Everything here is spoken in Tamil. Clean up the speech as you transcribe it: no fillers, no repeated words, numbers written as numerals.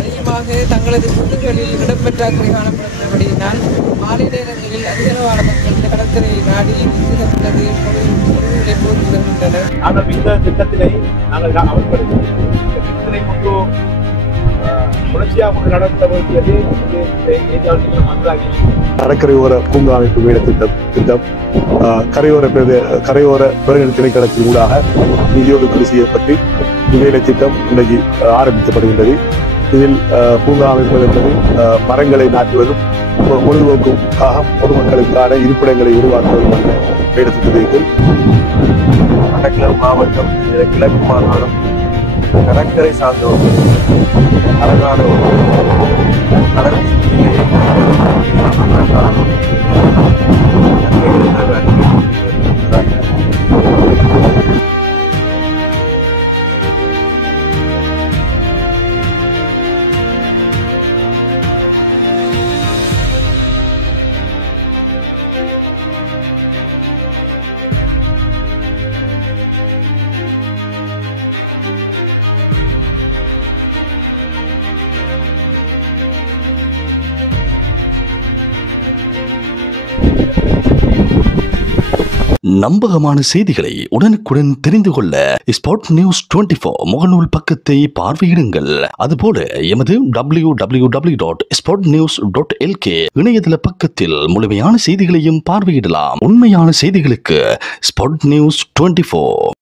அதிகமாக தங்களது வீடுகளில் இடம்பெற்றாக்குறை காணப்படுகிறபடியினால் மாலை நேரங்களில் அதிகளவான மக்கள் இந்த கடற்கரையை நாடி அல்லது பொருள்களை போட்டு வருகின்றனர். நாங்கள் இந்த திட்டத்தினை நாங்கள் அமல்படுத்தும் இந்த திட்டத்தினை கொண்டு தொடர்ச்சியாக நடத்த வேண்டியது கடற்கரையோர பூங்கா அமைப்பு வேலை திட்டம் கரையோர பெருநில திணைக்களத்தின் ஊடாக நிதி ஒதுக்கீடு செய்யப்பட்டு இவ்வேலை திட்டம் இன்றைக்கு ஆரம்பிக்கப்படுகின்றது. இதில் பூங்கா அமைப்பது என்பது மரங்களை நாட்டுவதும் பொழுதுபோக்குக்காக பொதுமக்களுக்கான இருப்பிடங்களை உருவாக்குவதும் என்ற வேலை திட்டத்திற்குள் மட்டக்களப்பு மாவட்டம் கிழக்கு மாகாணம் கடற்கரை சார்ந்த ஒரு அழகான ஒரு கடல் நம்பகமான செய்திகளை உடனுக்குடன் தெரிந்து கொள்ள ஸ்பாட் நியூஸ் 24 முகநூல் பக்கத்தை பார்வையிடுங்கள். அதுபோல எமது www.spotnews.lk இணையதள பக்கத்தில் முழுமையான செய்திகளையும் பார்வையிடலாம். உண்மையான செய்திகளுக்கு ஸ்பாட் நியூஸ் 24.